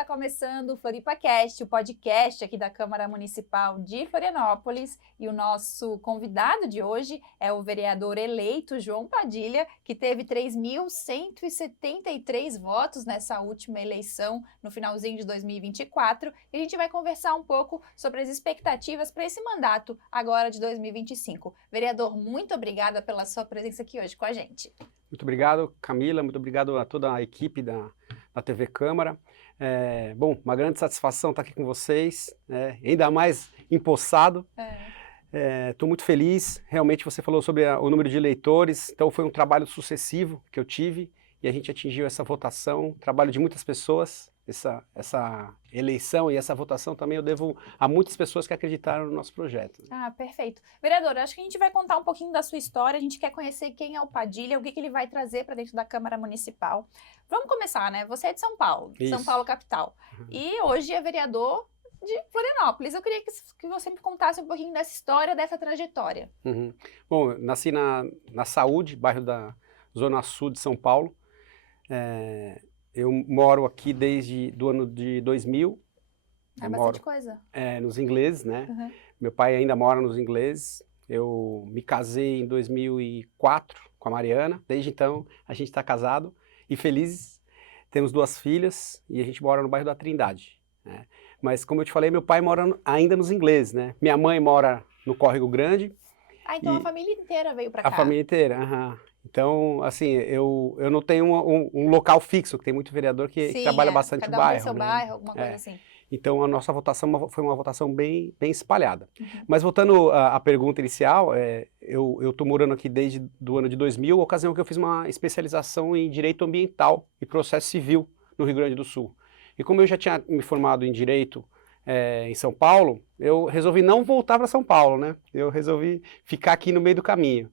está começando o FloripaCast, o podcast aqui da Câmara Municipal de Florianópolis. E o nosso convidado de hoje é o vereador eleito João Padilha, que teve 3.173 votos nessa última eleição, no finalzinho de 2024. E a gente vai conversar um pouco sobre as expectativas para esse mandato agora de 2025. Vereador, muito obrigada pela sua presença aqui hoje com a gente. Muito obrigado, Camila, muito obrigado a toda a equipe da TV Câmara. Bom, uma grande satisfação estar aqui com vocês, ainda mais empossado. Estou muito feliz, realmente você falou sobre o número de eleitores, então foi um trabalho sucessivo que eu tive e a gente atingiu essa votação, trabalho de muitas pessoas, essa eleição e essa votação também eu devo a muitas pessoas que acreditaram no nosso projeto. Ah, perfeito. Vereador, acho que a gente vai contar um pouquinho da sua história, a gente quer conhecer quem é o Padilha, o que ele vai trazer para dentro da Câmara Municipal. Vamos começar, né? Você é de São Paulo, Isso. São Paulo capital, e hoje é vereador de Florianópolis. Eu queria que você me contasse um pouquinho dessa história, dessa trajetória. Bom, nasci na Saúde, bairro da Zona Sul de São Paulo. Eu moro aqui desde o ano de 2000. É bastante coisa. Nos ingleses, né? Uhum. Meu pai ainda mora nos ingleses. Eu me casei em 2004 com a Mariana. Desde então, a gente está casado e felizes. Temos 2 filhas e a gente mora no bairro da Trindade, né? Mas, como eu te falei, meu pai mora ainda nos ingleses, né? Minha mãe mora no Córrego Grande. Ah, então a família inteira veio para cá. A família inteira, aham. Então, assim, eu não tenho um local fixo, que tem muito vereador que trabalha bastante o bairro. Cada um tem seu bairro, alguma coisa assim. Então, a nossa votação foi uma votação bem espalhada. Uhum. Mas, voltando à pergunta inicial, eu estou morando aqui desde o ano de 2000, ocasião que eu fiz uma especialização em Direito Ambiental e Processo Civil no Rio Grande do Sul. E como eu já tinha me formado em Direito em São Paulo, eu resolvi não voltar para São Paulo, né? Eu resolvi ficar aqui no meio do caminho.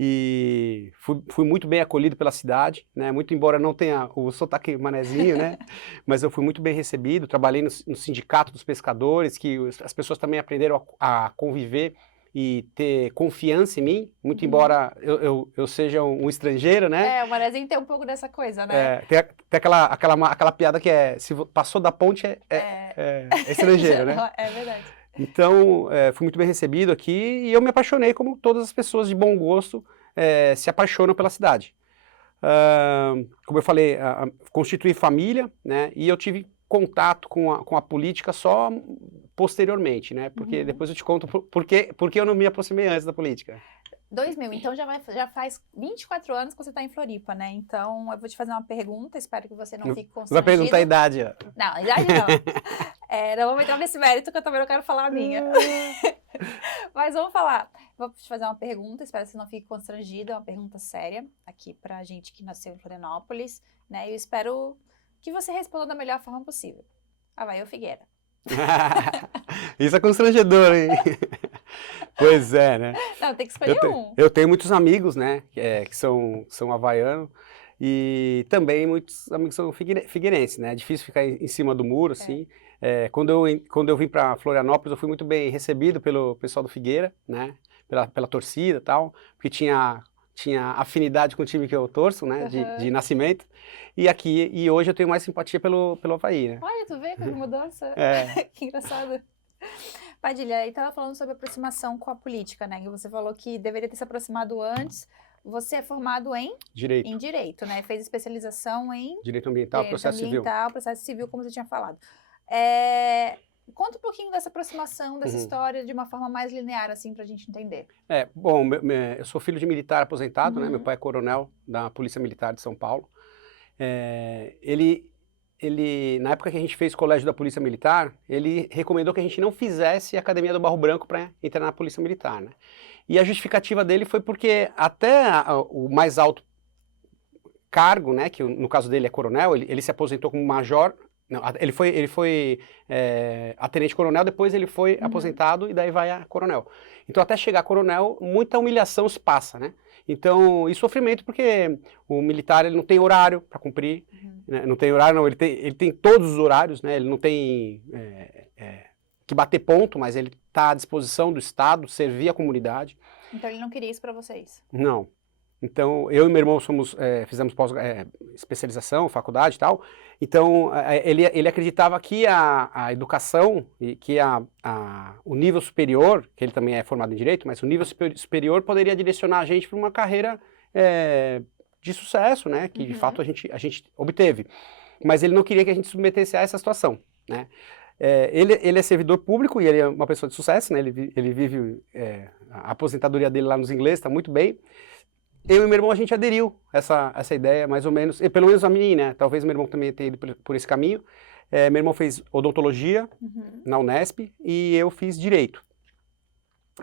E fui muito bem acolhido pela cidade, né? Muito embora não tenha o sotaque manezinho, né? Mas eu fui muito bem recebido, trabalhei no sindicato dos pescadores, que as pessoas também aprenderam a conviver e ter confiança em mim, muito embora eu seja um estrangeiro, né? O manezinho tem um pouco dessa coisa, né? Tem aquela piada que se passou da ponte é estrangeiro, né? É verdade. Então, fui muito bem recebido aqui e eu me apaixonei, como todas as pessoas de bom gosto se apaixonam pela cidade. Como eu falei, constituí família, né, e eu tive contato com a política só posteriormente, né, porque depois eu te conto por que eu não me aproximei antes da política. 2000, então já faz 24 anos que você está em Floripa, né? Então eu vou te fazer uma pergunta, espero que você não fique constrangido. Vai perguntar a idade. Não, a idade não. Não vamos entrar nesse mérito que eu também não quero falar a minha. Mas vou te fazer uma pergunta, espero que você não fique constrangido, é uma pergunta séria aqui pra gente que nasceu em Florianópolis, né? Eu espero que você responda da melhor forma possível. Avaí ou Figueira? Isso é constrangedor, hein? Pois é, né? Não, tem que escolher um. Eu tenho muitos amigos, né, que são havaianos, e também muitos amigos são figueirenses, né? É difícil ficar em cima do muro, assim. Quando eu vim para Florianópolis, eu fui muito bem recebido pelo pessoal do Figueira, né? Pela torcida e tal, porque tinha afinidade com o time que eu torço, né? De nascimento. E hoje eu tenho mais simpatia pelo Avaí, né? Olha, tu vê que mudança. Que engraçado. Padilha, e estava falando sobre aproximação com a política, né? E você falou que deveria ter se aproximado antes. Você é formado em Direito, né? Fez especialização em Direito Ambiental, Processo Civil. Processo Civil, como você tinha falado. Conta um pouquinho dessa aproximação, dessa história, de uma forma mais linear, assim, pra gente entender. Bom, eu sou filho de militar aposentado, né? Meu pai é coronel da Polícia Militar de São Paulo. Ele, na época que a gente fez o colégio da Polícia Militar, ele recomendou que a gente não fizesse a Academia do Barro Branco para entrar na Polícia Militar, né? E a justificativa dele foi porque até o mais alto cargo, né, que no caso dele é coronel, ele se aposentou como major, não, ele foi tenente-coronel, depois ele foi aposentado e daí vai a coronel. Então até chegar a coronel, muita humilhação se passa, né? Então, e sofrimento porque o militar ele não tem horário para cumprir, né? Não tem horário, não, ele tem todos os horários, né? Ele não tem que bater ponto, mas ele está à disposição do Estado, servir a comunidade. Então ele não queria isso para vocês? Não. Então, eu e meu irmão fizemos especialização, faculdade e tal. Então, ele acreditava que a educação, e que o nível superior, que ele também é formado em Direito, mas o nível superior poderia direcionar a gente para uma carreira de sucesso, né? Que, de fato, a gente obteve. Mas ele não queria que a gente se submetesse a essa situação, né? Ele é servidor público e ele é uma pessoa de sucesso, né? Ele vive a aposentadoria dele lá nos ingleses, está muito bem. Eu e meu irmão, a gente aderiu essa ideia, mais ou menos, e pelo menos a mim, né? Talvez meu irmão também tenha ido por esse caminho. Meu irmão fez odontologia na Unesp e eu fiz Direito.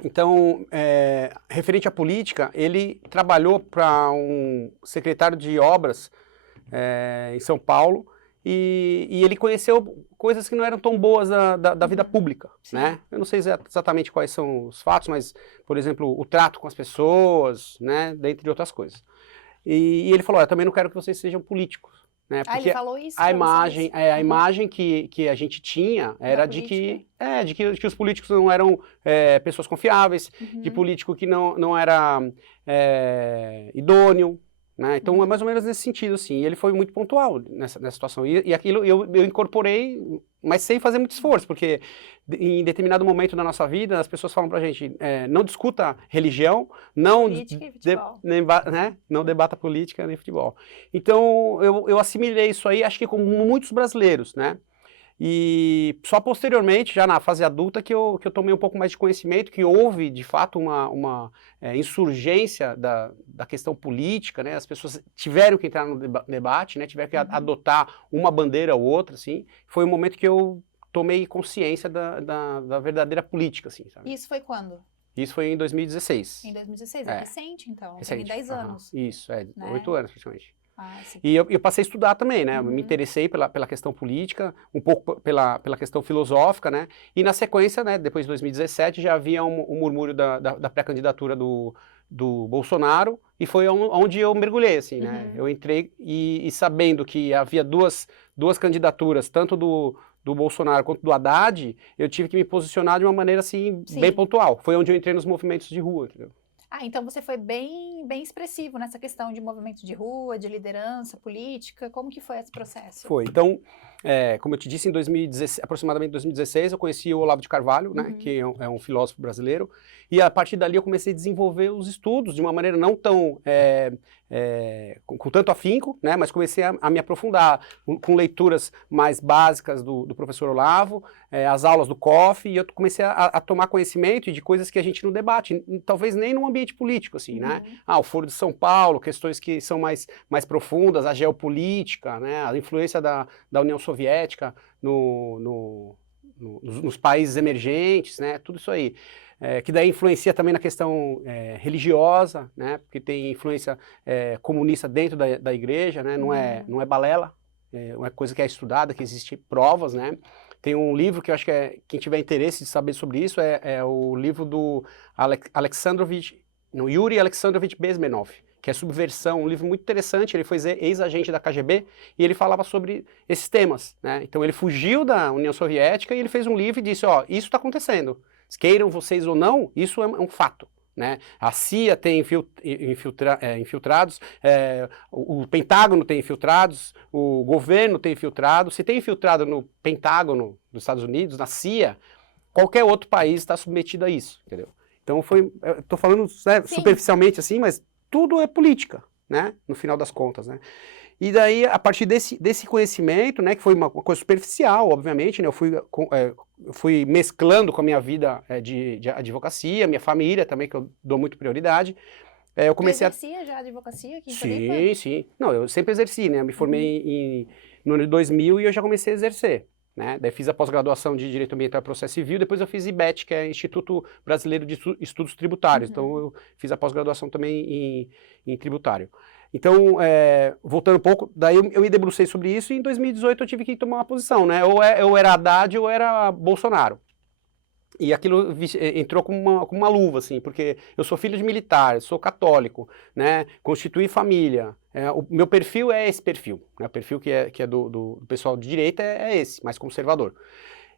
Então, referente à política, ele trabalhou para um secretário de obras em São Paulo, e ele conheceu coisas que não eram tão boas da vida pública, né? Eu não sei exatamente quais são os fatos, mas, por exemplo, o trato com as pessoas, né? Dentre outras coisas. E ele falou, eu também não quero que vocês sejam políticos, né? Porque ele falou isso a imagem que a gente tinha era de que os políticos não eram pessoas confiáveis, de político que não era idôneo, né? Então é mais ou menos nesse sentido, assim. E ele foi muito pontual nessa situação. E aquilo eu incorporei, mas sem fazer muito esforço, porque em determinado momento da nossa vida as pessoas falam pra gente, não discuta religião, política e futebol. Não debata política nem futebol. Então eu assimilei isso aí, acho que como muitos brasileiros, né? E só posteriormente, já na fase adulta, que eu tomei um pouco mais de conhecimento, que houve, de fato, uma insurgência da questão política, né? As pessoas tiveram que entrar no debate, né? Tiveram que adotar uma bandeira ou outra, assim. Foi um momento que eu tomei consciência da verdadeira política, assim, sabe? Isso foi quando? Isso foi em 2016. Em 2016, é recente, então. Recente. Tem 10 anos. Isso, né? 8 anos, praticamente. Sim. E eu passei a estudar também, né? Eu me interessei pela questão política, um pouco pela questão filosófica, né? E na sequência, né, depois de 2017, já havia um murmúrio da pré-candidatura do Bolsonaro, e foi onde eu mergulhei, assim, né? Eu entrei e sabendo que havia duas candidaturas, tanto do Bolsonaro quanto do Haddad, eu tive que me posicionar de uma maneira, assim, bem pontual. Foi onde eu entrei nos movimentos de rua, entendeu? Então você foi bem expressivo nessa questão de movimentos de rua, de liderança política. Como que foi esse processo? Foi. Então, como eu te disse, aproximadamente em 2016, eu conheci o Olavo de Carvalho, né, que é um filósofo brasileiro, e a partir dali eu comecei a desenvolver os estudos de uma maneira não tão com tanto afinco, né, mas comecei a me aprofundar com leituras mais básicas do professor Olavo, as aulas do COF, e eu comecei a tomar conhecimento de coisas que a gente não debate, talvez nem num ambiente político, assim, né? O Foro de São Paulo, questões que são mais profundas, a geopolítica, né, a influência da União Soviética nos países emergentes, né, tudo isso aí. Que daí influencia também na questão religiosa, né, porque tem influência comunista dentro da igreja, né, não é balela, é uma coisa que é estudada, que existem provas, né. Tem um livro que eu acho que quem tiver interesse de saber sobre isso é o livro do Yuri Alexandrovich Bezmenov, que é Subversão, um livro muito interessante. Ele foi ex-agente da KGB e ele falava sobre esses temas, né? Então ele fugiu da União Soviética e ele fez um livro e disse, isso está acontecendo. Queiram vocês ou não, isso é um fato, né? A CIA tem infiltrados, o Pentágono tem infiltrados, o governo tem infiltrado. Se tem infiltrado no Pentágono dos Estados Unidos, na CIA, qualquer outro país está submetido a isso, entendeu? Então estou falando superficialmente assim, mas tudo é política, né? No final das contas, né? E daí, a partir desse conhecimento, né, que foi uma coisa superficial, obviamente, né, eu fui mesclando com a minha vida de advocacia, minha família também, que eu dou muito prioridade. Eu comecei Você exercia já a advocacia aqui em Floripa? Sim. Não, eu sempre exerci, né? Eu me formei no ano de 2000 e eu já comecei a exercer, né? Daí fiz a pós-graduação de Direito Ambiental e Processo Civil, depois eu fiz IBET, que é Instituto Brasileiro de Estudos Tributários. Então eu fiz a pós-graduação também em tributário. Então, voltando um pouco, daí eu me debrucei sobre isso e em 2018 eu tive que tomar uma posição, né? Ou eu era Haddad ou era Bolsonaro. E aquilo entrou como uma luva, assim, porque eu sou filho de militar, sou católico, né? Constituí família. O meu perfil é esse perfil, né? O perfil que é do pessoal de direita é esse, mais conservador.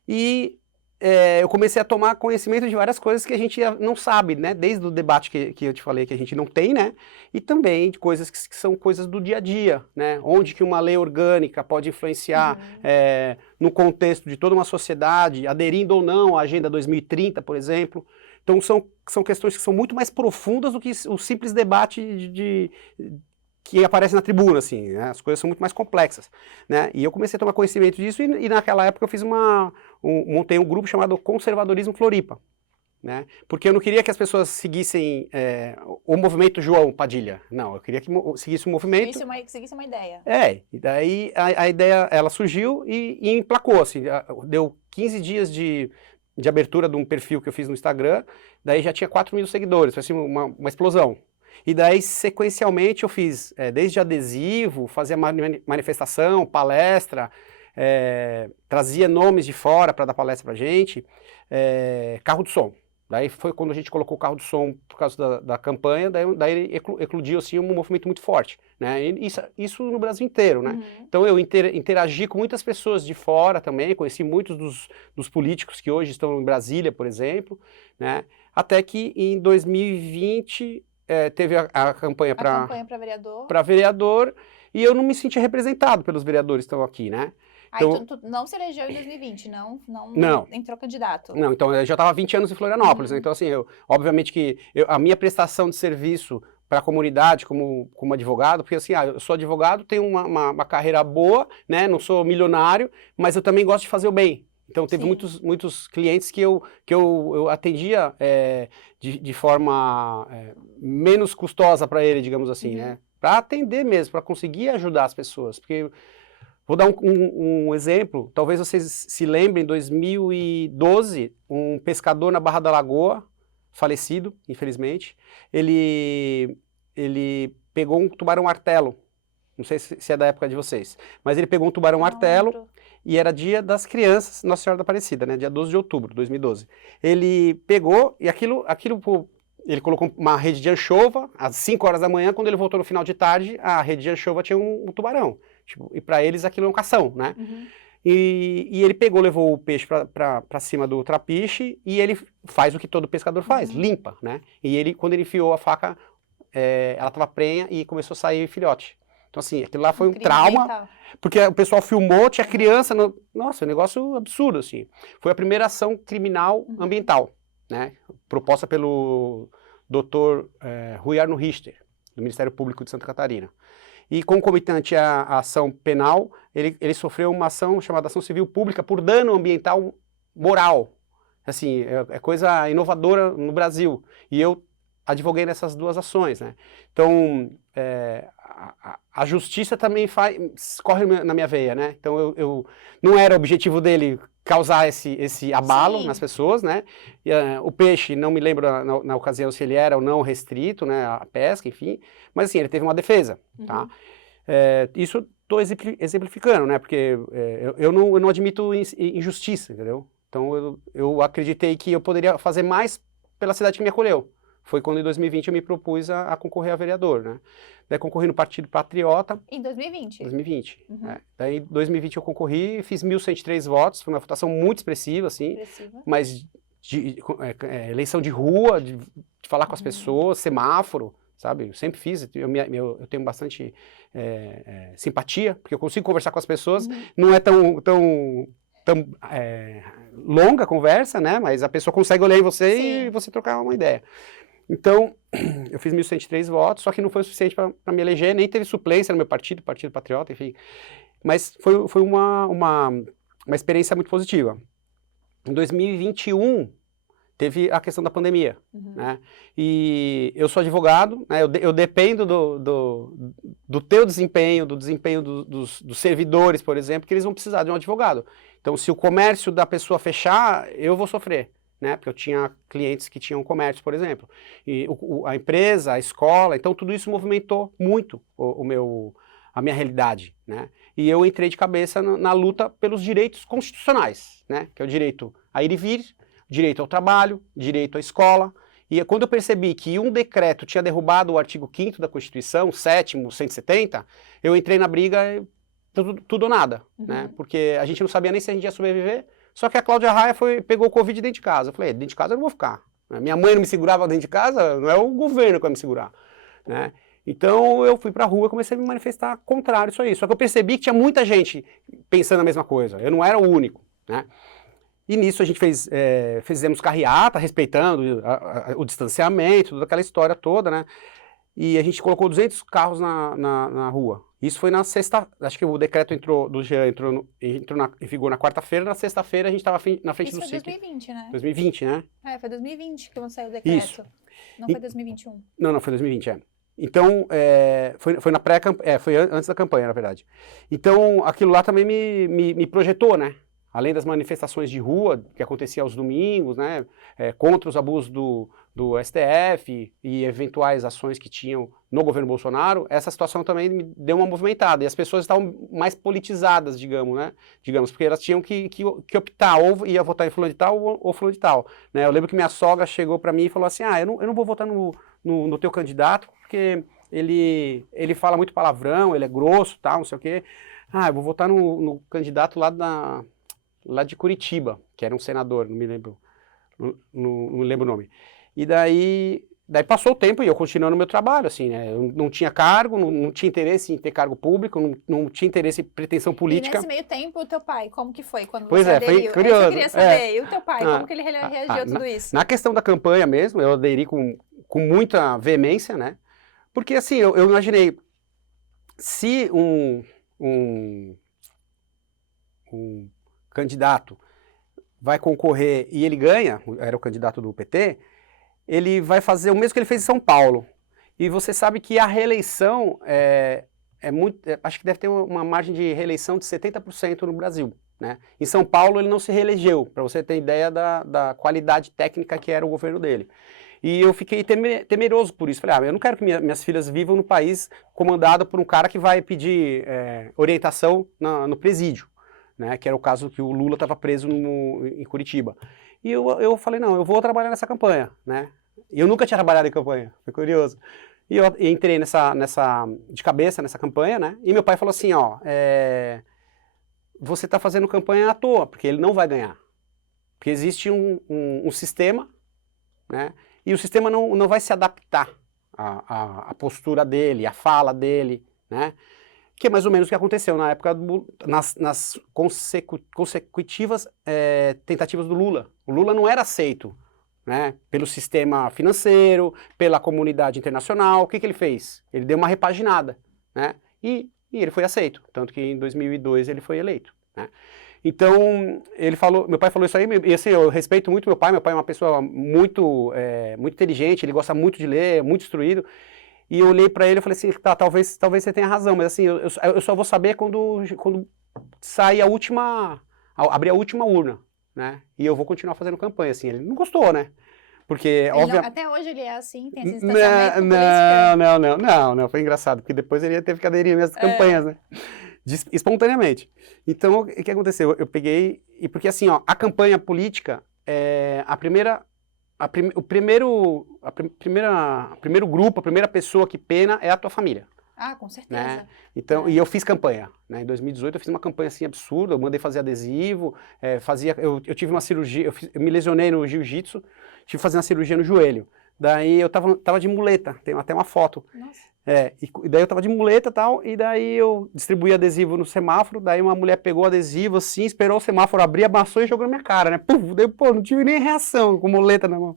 E eu comecei a tomar conhecimento de várias coisas que a gente não sabe, né? Desde o debate que eu te falei que a gente não tem, né? E também de coisas que são coisas do dia a dia, né? Onde que uma lei orgânica pode influenciar no contexto de toda uma sociedade, aderindo ou não à Agenda 2030, por exemplo. Então são questões que são muito mais profundas do que o simples debate que aparece na tribuna, assim, né? As coisas são muito mais complexas, né? E eu comecei a tomar conhecimento disso e naquela época eu fiz montei um grupo chamado Conservadorismo Floripa, né? Porque eu não queria que as pessoas seguissem o movimento João Padilha, não, eu queria que seguisse o movimento... Seguisse uma ideia. E daí a ideia, ela surgiu e emplacou, assim, deu 15 dias de abertura de um perfil que eu fiz no Instagram, daí já tinha 4 mil seguidores, foi assim, uma explosão. E daí, sequencialmente, eu fiz desde adesivo, fazia manifestação, palestra, trazia nomes de fora para dar palestra para a gente, carro de som. Daí foi quando a gente colocou o carro de som por causa da campanha, daí eclodiu assim, um movimento muito forte, né? E isso no Brasil inteiro, né? Então eu interagi com muitas pessoas de fora também, conheci muitos dos políticos que hoje estão em Brasília, por exemplo, né? Até que em 2020... teve a campanha para vereador e eu não me sentia representado pelos vereadores que estão aqui, né? Então, tu não se elegeu em 2020, não entrou candidato? Não, então eu já estava há 20 anos em Florianópolis, né? Então assim, obviamente que a minha prestação de serviço para a comunidade como advogado, porque assim, eu sou advogado, tenho uma carreira boa, né? Não sou milionário, mas eu também gosto de fazer o bem. Então teve muitos clientes que eu atendia de forma menos custosa para ele, digamos assim, né? Para atender mesmo, para conseguir ajudar as pessoas. Porque, vou dar um exemplo, talvez vocês se lembrem, em 2012, um pescador na Barra da Lagoa, falecido, infelizmente, ele pegou um tubarão-martelo. Não sei se é da época de vocês, mas ele pegou um tubarão-martelo e era dia das crianças, Nossa Senhora da Aparecida, né? Dia 12 de outubro de 2012. Ele pegou e ele colocou uma rede de anchova às 5 horas da manhã, quando ele voltou no final de tarde, a rede de anchova tinha um tubarão. Tipo, e para eles aquilo é um cação, né? E ele pegou, levou o peixe para cima do trapiche e ele faz o que todo pescador faz, limpa, né? E quando ele enfiou a faca, ela estava prenha e começou a sair filhote. Então, assim, aquilo lá foi um trauma, porque o pessoal filmou, tinha criança, nossa, um negócio absurdo, assim. Foi a primeira ação criminal ambiental, né, proposta pelo Dr. Rui Arno Richter, do Ministério Público de Santa Catarina. E concomitante à ação penal, ele sofreu uma ação chamada ação civil pública por dano ambiental moral. Assim, é coisa inovadora no Brasil. E eu advoguei nessas duas ações, né? Então, a justiça também corre na minha veia, né? Então, não era o objetivo dele causar esse abalo nas pessoas, né? E, o peixe, não me lembro na ocasião se ele era ou não restrito, né? A pesca, enfim. Mas, assim, ele teve uma defesa, tá? Isso estou exemplificando, né? Porque eu não admito injustiça, entendeu? Então, eu acreditei que eu poderia fazer mais pela cidade que me acolheu. Foi quando, em 2020, eu me propus a concorrer a vereador, né? Daí concorri no Partido Patriota. Em 2020? 2020. Daí, em 2020, eu concorri, fiz 1.103 votos, foi uma votação muito expressiva, assim. Mas eleição de rua, de falar com as pessoas, semáforo, sabe? Eu sempre fiz, eu tenho bastante simpatia, porque eu consigo conversar com as pessoas, não é tão longa a conversa, né? Mas a pessoa consegue olhar em você e você trocar uma ideia. Então, eu fiz 1.103 votos, só que não foi o suficiente para me eleger, nem teve suplência no meu partido, Partido Patriota, enfim. Mas foi uma experiência muito positiva. Em 2021, teve a questão da pandemia, né? E eu sou advogado, né? Eu dependo do teu desempenho, do desempenho dos servidores, por exemplo, que eles vão precisar de um advogado. Então, se o comércio da pessoa fechar, eu vou sofrer, né? Porque eu tinha clientes que tinham comércio, por exemplo. E a empresa, a escola, então tudo isso movimentou muito a minha realidade, né? E eu entrei de cabeça na luta pelos direitos constitucionais, né? Que é o direito a ir e vir, direito ao trabalho, direito à escola. E quando eu percebi que um decreto tinha derrubado o artigo 5º da Constituição, 7º, 170, eu entrei na briga tudo ou nada, né? Porque a gente não sabia nem se a gente ia sobreviver, Só que a Cláudia Raia pegou o Covid dentro de casa. Eu falei, dentro de casa eu não vou ficar. Minha mãe não me segurava dentro de casa, não é o governo que vai me segurar, né? Então eu fui pra rua e comecei a me manifestar contrário a isso aí. Só que eu percebi que tinha muita gente pensando a mesma coisa. Eu não era o único, né? E nisso a gente fizemos carreata, respeitando o distanciamento, toda aquela história toda, né? E a gente colocou 200 carros na rua. Isso foi na sexta, acho que o decreto do Jean entrou em vigor na quarta-feira, na sexta-feira a gente estava na frente do sítio. Isso foi 2020, né? 2020, né? Foi 2020 que saiu o decreto. Isso. Não foi 2021. Não, foi 2020, Então, foi na foi antes da campanha, na verdade. Então, aquilo lá também me projetou, né? Além das manifestações de rua, que acontecia aos domingos, né? Contra os abusos do STF e eventuais ações que tinham no governo Bolsonaro, essa situação também me deu uma movimentada. E as pessoas estavam mais politizadas, digamos, né? Porque elas tinham que optar, ou ia votar em fulano de tal ou fulano de tal, né? Eu lembro que minha sogra chegou para mim e falou assim, eu não vou votar no teu candidato, porque ele fala muito palavrão, ele é grosso, tal, não sei o quê. Eu vou votar no candidato lá de Curitiba, que era um senador, não me lembro o nome. E daí passou o tempo e eu continuando o meu trabalho, assim, né? Eu não tinha cargo, não tinha interesse em ter cargo público, não tinha interesse em pretensão política. E nesse meio tempo, o teu pai, como que foi quando você aderiu? Foi curioso. Eu queria saber, e o teu pai, como que ele reagiu a tudo isso? Na questão da campanha mesmo, eu aderi com muita veemência, né? Porque, assim, eu imaginei, se um candidato vai concorrer e ele ganha, era o candidato do PT, ele vai fazer o mesmo que ele fez em São Paulo. E você sabe que a reeleição acho que deve ter uma margem de reeleição de 70% no Brasil, né? Em São Paulo ele não se reelegeu, para você ter ideia da qualidade técnica que era o governo dele. E eu fiquei temeroso por isso. Falei, eu não quero que minhas filhas vivam no país comandado por um cara que vai pedir orientação no presídio, né? Que era o caso que o Lula estava preso em Curitiba. E eu falei, não, eu vou trabalhar nessa campanha, né? E eu nunca tinha trabalhado em campanha, foi curioso. E eu entrei de cabeça nessa campanha, né? E meu pai falou assim, você está fazendo campanha à toa, porque ele não vai ganhar. Porque existe um sistema, né? E o sistema não vai se adaptar à postura dele, à fala dele, né? Que é mais ou menos o que aconteceu na época, nas consecutivas tentativas do Lula. O Lula não era aceito, né, pelo sistema financeiro, pela comunidade internacional. O que ele fez? Ele deu uma repaginada, né, e ele foi aceito, tanto que em 2002 ele foi eleito, né. Então, meu pai falou isso aí, e assim, eu respeito muito meu pai é uma pessoa muito inteligente, ele gosta muito de ler, muito instruído. E eu olhei para ele e falei assim, tá, talvez você tenha razão, mas assim, eu só vou saber quando sair abrir a última urna, né? E eu vou continuar fazendo campanha, assim. Ele não gostou, né? Porque, obviamente... Até hoje ele é assim, tem esse distanciamento político? Não, foi engraçado, porque depois ele teve que aderir às minhas campanhas, né? Espontaneamente. Então, o que aconteceu? Eu peguei, porque assim, a campanha política, o primeiro grupo, a primeira pessoa que pena é a tua família. Com certeza. Né? Então, e eu fiz campanha, né? Em 2018 eu fiz uma campanha assim absurda, eu mandei fazer adesivo, eu tive uma cirurgia, eu me lesionei no jiu-jitsu, tive que fazer uma cirurgia no joelho. Daí eu tava de muleta, tem até uma foto. Nossa. E daí eu tava de muleta e tal, e daí eu distribuí adesivo no semáforo, daí uma mulher pegou o adesivo assim, esperou o semáforo abrir, amassou e jogou na minha cara, né? Puf, daí, não tive nem reação, com muleta na mão.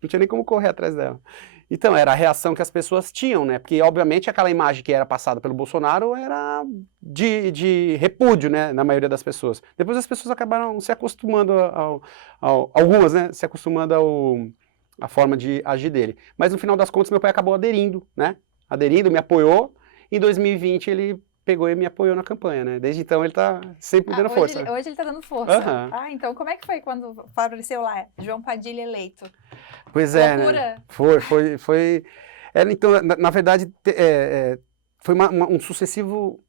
Não tinha nem como correr atrás dela. Então, era a reação que as pessoas tinham, né? Porque, obviamente, aquela imagem que era passada pelo Bolsonaro era de repúdio, né? Na maioria das pessoas. Depois as pessoas acabaram se acostumando algumas, né? Se acostumando à forma de agir dele. Mas, no final das contas, meu pai acabou aderindo, né? Me apoiou. Em 2020, ele pegou e me apoiou na campanha, né? Desde então, ele tá sempre dando força. Hoje ele tá dando força. Uhum. Então como é que foi quando apareceu lá, João Padilha eleito? Pois é, né? Foi. Então, na verdade, foi um sucessivo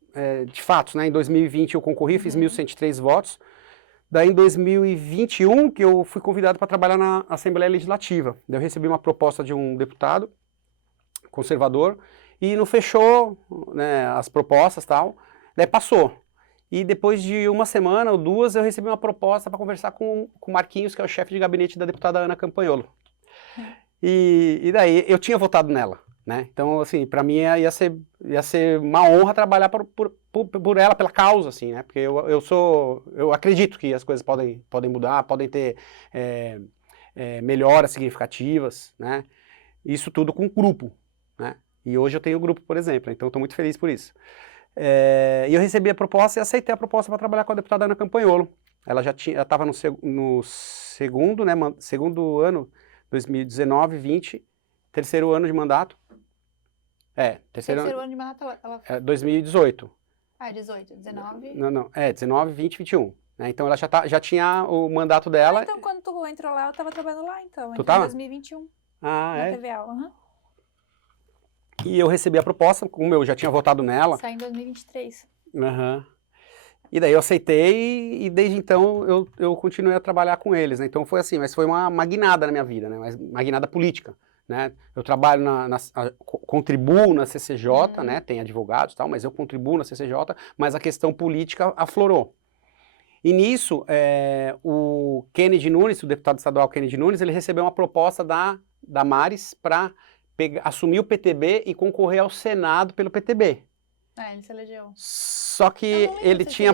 de fatos, né? Em 2020 eu concorri, fiz 1.103 votos. Daí em 2021 que eu fui convidado para trabalhar na Assembleia Legislativa. Daí eu recebi uma proposta de um deputado conservador e não fechou, né, as propostas e tal, daí passou. E depois de uma semana ou duas, eu recebi uma proposta para conversar com o Marquinhos, que é o chefe de gabinete da deputada Ana Campanholo. E daí eu tinha votado nela, né? Então, assim, para mim ia ser uma honra trabalhar por ela, pela causa, assim, né? Porque eu acredito que as coisas podem mudar, podem ter melhoras significativas, né? Isso tudo com grupo, né? E hoje eu tenho grupo, por exemplo, então estou muito feliz por isso. E eu recebi a proposta e aceitei a proposta para trabalhar com a deputada Ana Campanholo. Ela já estava no segundo, né, segundo ano, 2019, 20, terceiro ano de mandato. Terceiro ano de mandato, ela... 2018. 18, 19... Não, 19, 20, 21. Né? Então ela já tinha o mandato dela. Então quando tu entrou lá, eu estava trabalhando lá, então. Tu tava? Em 2021. Na TVA, E eu recebi a proposta, como eu já tinha votado nela. Sai em 2023. E daí eu aceitei e desde então eu continuei a trabalhar com eles, né? Então foi assim, mas foi uma guinada na minha vida, né? Uma guinada política, né? Eu trabalho contribuo na CCJ, né? Tem advogados e tal, mas eu contribuo na CCJ, mas a questão política aflorou. E nisso, o Kennedy Nunes, o deputado estadual Kennedy Nunes, ele recebeu uma proposta da Maris para assumir o PTB e concorrer ao Senado pelo PTB. Ele se elegeu. Só que ele tinha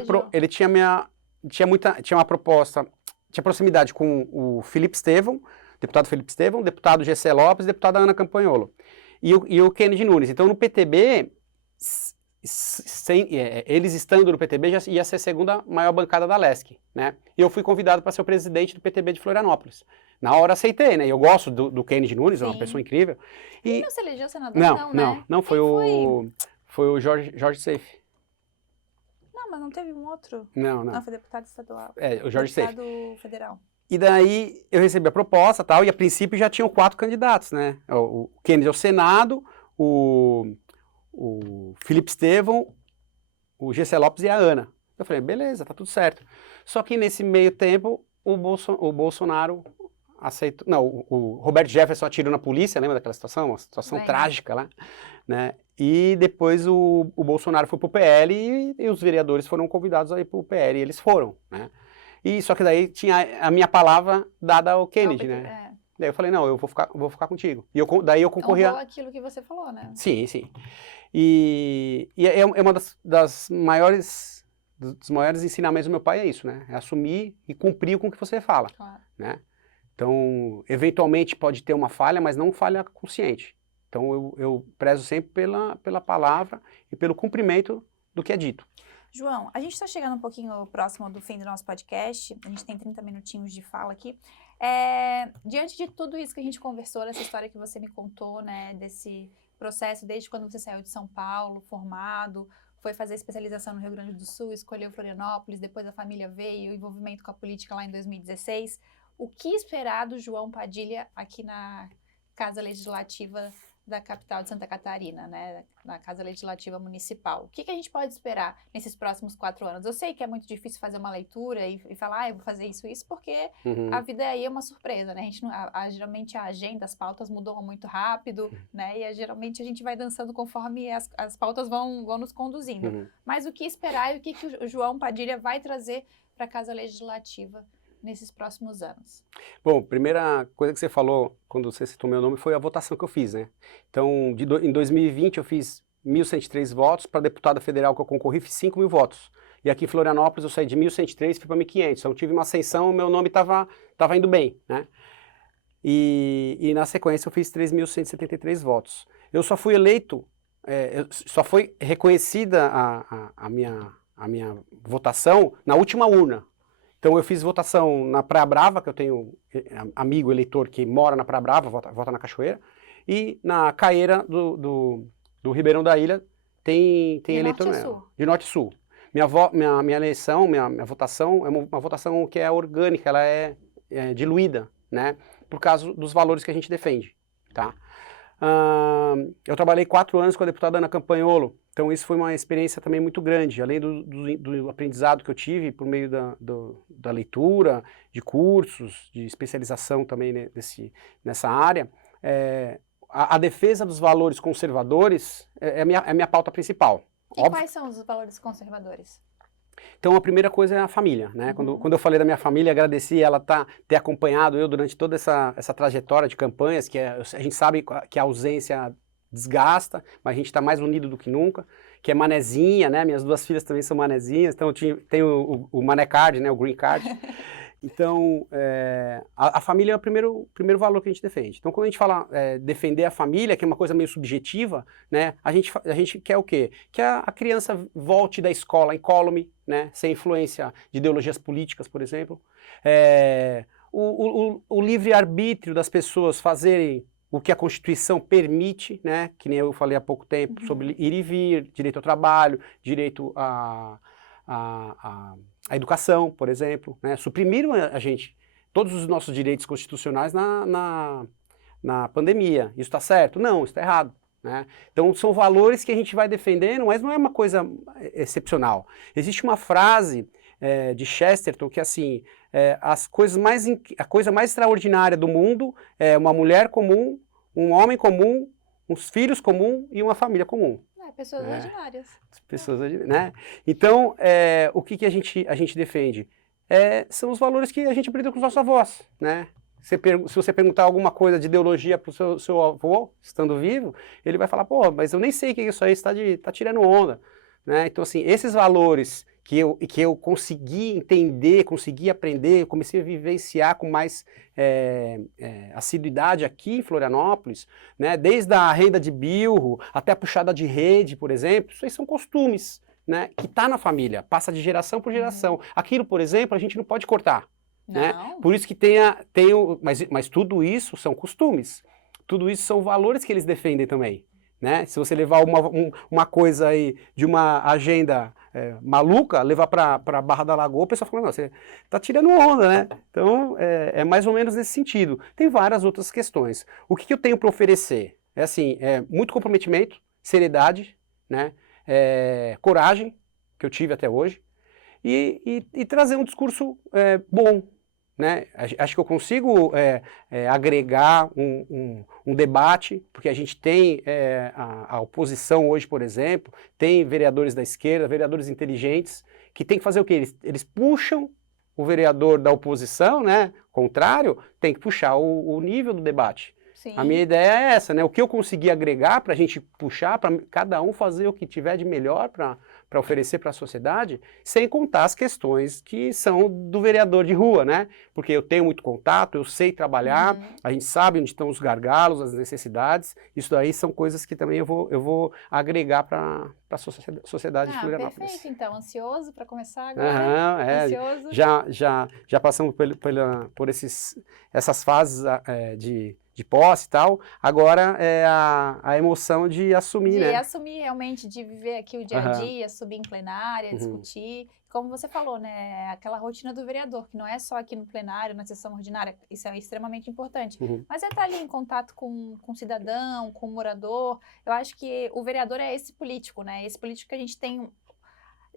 uma proposta, tinha proximidade com o Felipe Estevão, deputado Gessé Lopes, deputada Ana Campanholo. E o Kennedy Nunes. Então, no PTB, eles estando no PTB, já ia ser a segunda maior bancada da LESC, né? E eu fui convidado para ser o presidente do PTB de Florianópolis. Na hora aceitei, né? Eu gosto do Kennedy Nunes, é uma pessoa incrível. Ele não se elegeu senador, não, foi o Jorge Seife. Não, mas não teve um outro? Não. Não, foi deputado estadual. O Jorge Seife. Deputado federal. E daí eu recebi a proposta e tal, e a princípio já tinham 4 candidatos, né? O Kennedy ao Senado, o Felipe Estevão, o Gessé Lopes e a Ana. Eu falei, beleza, tá tudo certo. Só que nesse meio tempo, o Bolsonaro aceitou... Não, o Roberto Jefferson atirou na polícia, lembra daquela situação? Uma situação trágica lá, né? E depois o Bolsonaro foi pro PL e os vereadores foram convidados aí pro PL, e eles foram, né? E só que daí tinha a minha palavra dada ao Kennedy, né? Daí eu falei, não, eu vou ficar contigo. E daí eu concorri a... aquilo que você falou, né? Sim. E é uma dos maiores ensinamentos do meu pai, é isso, né? É assumir e cumprir com o que você fala, né? Então, eventualmente pode ter uma falha, mas não falha consciente. Então, eu prezo sempre pela palavra e pelo cumprimento do que é dito. João, a gente está chegando um pouquinho próximo do fim do nosso podcast, a gente tem 30 minutinhos de fala aqui. Diante de tudo isso que a gente conversou, dessa história que você me contou, né, desse processo desde quando você saiu de São Paulo, formado, foi fazer especialização no Rio Grande do Sul, escolheu Florianópolis, depois a família veio, o envolvimento com a política lá em 2016. O que esperar do João Padilha aqui na Casa Legislativa da capital de Santa Catarina, né, na Casa Legislativa Municipal? O que a gente pode esperar nesses próximos 4 anos? Eu sei que é muito difícil fazer uma leitura e falar, eu vou fazer isso, porque a vida aí é uma surpresa, né? A gente geralmente a agenda, as pautas mudam muito rápido, né? E geralmente a gente vai dançando conforme as pautas vão nos conduzindo. Mas o que esperar e o que o João Padilha vai trazer para a Casa Legislativa nesses próximos anos? Bom, primeira coisa que você falou, quando você citou meu nome, foi a votação que eu fiz, né? Então, em 2020 eu fiz 1.103 votos, para deputada federal que eu concorri fiz 5.000 votos. E aqui em Florianópolis eu saí de 1.103 e fui para 1.500, então eu tive uma ascensão, meu nome estava indo bem, né? E na sequência eu fiz 3.173 votos. Eu só fui eleito, só foi reconhecida a minha votação na última urna. Então eu fiz votação na Praia Brava, que eu tenho amigo eleitor que mora na Praia Brava, vota na Cachoeira, e na Caeira do Ribeirão da Ilha tem eleitor de Norte e Sul. Minha eleição, minha votação é uma votação que é orgânica, ela é diluída, né, por causa dos valores que a gente defende, tá? Eu trabalhei 4 anos com a deputada Ana Campanholo, então isso foi uma experiência também muito grande, além do aprendizado que eu tive por meio da leitura, de cursos, de especialização também nessa área. A defesa dos valores conservadores é a minha pauta principal. E quais são os valores conservadores? Então, a primeira coisa é a família, né? Quando eu falei da minha família, agradeci ela ter acompanhado eu durante toda essa trajetória de campanhas, a gente sabe que a ausência desgasta, mas a gente está mais unido do que nunca, que é manezinha, né? Minhas duas filhas também são manezinhas, então eu tenho o Mané Card, né? O Green Card. Então, a família é o primeiro valor que a gente defende. Então, quando a gente fala defender a família, que é uma coisa meio subjetiva, né, a gente quer o quê? Que a criança volte da escola incólume, né, sem influência de ideologias políticas, por exemplo. O livre-arbítrio das pessoas fazerem o que a Constituição permite, né, que nem eu falei há pouco tempo, sobre ir e vir, direito ao trabalho, direito à educação, por exemplo, né? Suprimiram todos os nossos direitos constitucionais na pandemia. Isso está certo? Não, isso está errado, né? Então são valores que a gente vai defendendo, mas não é uma coisa excepcional. Existe uma frase de Chesterton que assim, a coisa mais extraordinária do mundo é uma mulher comum, um homem comum, uns filhos comuns e uma família comum. Pessoas ordinárias. Pessoas ordinárias, né? Então, o que a gente defende? São os valores que a gente aprendeu com os nossos avós, né? Se você perguntar alguma coisa de ideologia para o seu avô, estando vivo, ele vai falar, pô, mas eu nem sei o que é isso aí, você está tirando onda, né? Então, assim, esses valores que eu consegui entender, consegui aprender, comecei a vivenciar com mais assiduidade aqui em Florianópolis, né? Desde a renda de bilro até a puxada de rede, por exemplo, isso aí são costumes, né? Que está na família, passa de geração por geração. Aquilo, por exemplo, a gente não pode cortar. Né? Por isso que mas tudo isso são costumes, tudo isso são valores que eles defendem também. Né? Se você levar uma coisa aí de uma agenda maluca, levar para Barra da Lagoa, o pessoal fala, não, você está tirando onda, né? Então, é mais ou menos nesse sentido. Tem várias outras questões. O que eu tenho para oferecer? É assim, muito comprometimento, seriedade, né? Coragem, que eu tive até hoje, e trazer um discurso bom. Né? Acho que eu consigo agregar um debate, porque a gente tem a oposição hoje, por exemplo, tem vereadores da esquerda, vereadores inteligentes, que tem que fazer o quê? Eles puxam o vereador da oposição, né? Contrário, tem que puxar o nível do debate. Sim. A minha ideia é essa, né? O que eu consegui agregar para a gente puxar, para cada um fazer o que tiver de melhor para oferecer para a sociedade, sem contar as questões que são do vereador de rua, né? Porque eu tenho muito contato, eu sei trabalhar, a gente sabe onde estão os gargalos, as necessidades, isso daí são coisas que também eu vou agregar para a sociedade de Florianópolis. Perfeito, então. Ansioso para começar agora? Ansioso? Já passamos por essas fases de posse e tal, agora é a emoção de assumir, né? De assumir realmente, de viver aqui o dia a dia, subir em plenária, discutir. Como você falou, né? Aquela rotina do vereador, que não é só aqui no plenário, na sessão ordinária, isso é extremamente importante. Mas é estar ali em contato com o cidadão, com o morador. Eu acho que o vereador é esse político, né? Esse político que a gente tem...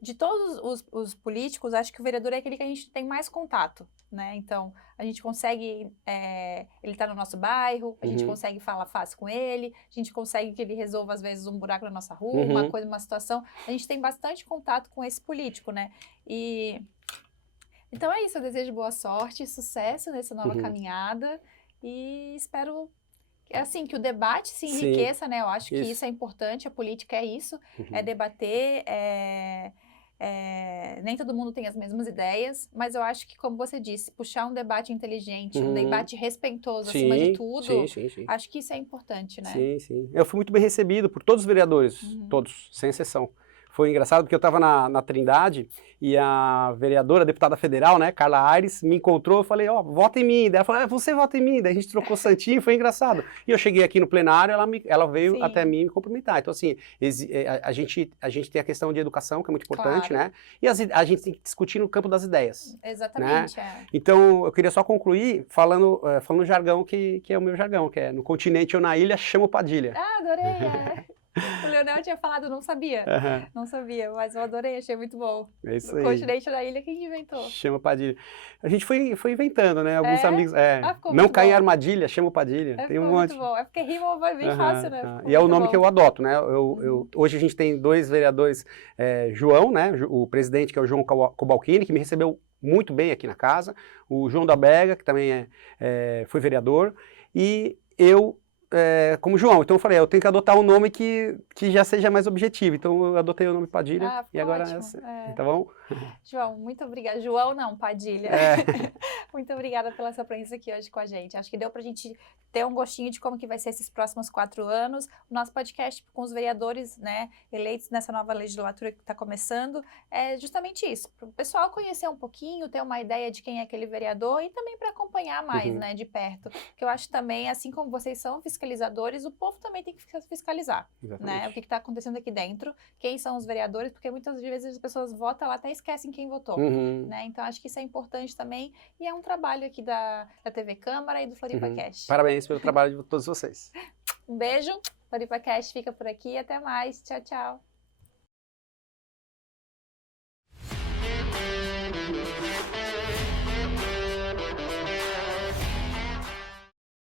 De todos os políticos, acho que o vereador é aquele que a gente tem mais contato, né? Então, a gente consegue, ele está no nosso bairro, a gente consegue falar fácil com ele, a gente consegue que ele resolva, às vezes, um buraco na nossa rua, uma situação. A gente tem bastante contato com esse político, né? Então é isso, eu desejo boa sorte, sucesso nessa nova caminhada e espero... Assim, que o debate se enriqueça, né? Eu acho que isso é importante, a política é isso, é debater, nem todo mundo tem as mesmas ideias, mas eu acho que, como você disse, puxar um debate inteligente, um debate respeitoso acima de tudo, acho que isso é importante, né? Sim. Eu fui muito bem recebido por todos os vereadores, todos, sem exceção. Foi engraçado porque eu estava na Trindade e a vereadora, a deputada federal, né, Carla Aires, me encontrou, eu falei, vota em mim. Daí ela falou, você vota em mim. Daí a gente trocou santinho, foi engraçado. E eu cheguei aqui no plenário, ela veio até mim me cumprimentar. Então, assim, a gente tem a questão de educação, que é muito importante, né? E a gente tem que discutir no campo das ideias. Exatamente, né? Então, eu queria só concluir falando o jargão que é o meu jargão, que é no continente ou na ilha, chamo Padilha. Ah, adorei! O Leonel tinha falado, não sabia. Aham. Não sabia, mas eu adorei, achei muito bom. É isso O aí. Continente da Ilha, quem inventou? Chama o Padilha. A gente foi inventando, né? Alguns É? amigos. Ficou Não muito cai em bom. armadilha, chama o Padilha. Tem Ficou um muito monte. bom. É porque rima bem Aham, fácil, né? aham. Ficou E é o muito nome bom. que eu adoto, né? Hoje a gente tem 2 vereadores, João, né? O presidente, que é o João Cobalcini, que me recebeu muito bem aqui na casa. O João da Bega, que também foi vereador. E eu, como João. Então eu falei, eu tenho que adotar um nome que já seja mais objetivo. Então eu adotei o nome Padilha. E Ficou agora ótimo. tá bom? João, muito obrigada. João não, Padilha. É. Muito obrigada pela sua presença aqui hoje com a gente. Acho que deu pra gente ter um gostinho de como que vai ser esses próximos 4 anos. O nosso podcast com os vereadores, né, eleitos nessa nova legislatura que está começando, é justamente isso. Para o pessoal conhecer um pouquinho, ter uma ideia de quem é aquele vereador e também para acompanhar mais, né, de perto. Que eu acho também, assim como vocês são fiscalizadores, o povo também tem que fiscalizar, né? O que está acontecendo aqui dentro, quem são os vereadores, porque muitas vezes as pessoas votam lá até esquecem quem votou, né? Então acho que isso é importante também e é um trabalho aqui da TV Câmara e do FloripaCast. Parabéns pelo trabalho de todos vocês. Um beijo, FloripaCast fica por aqui e até mais. Tchau, tchau.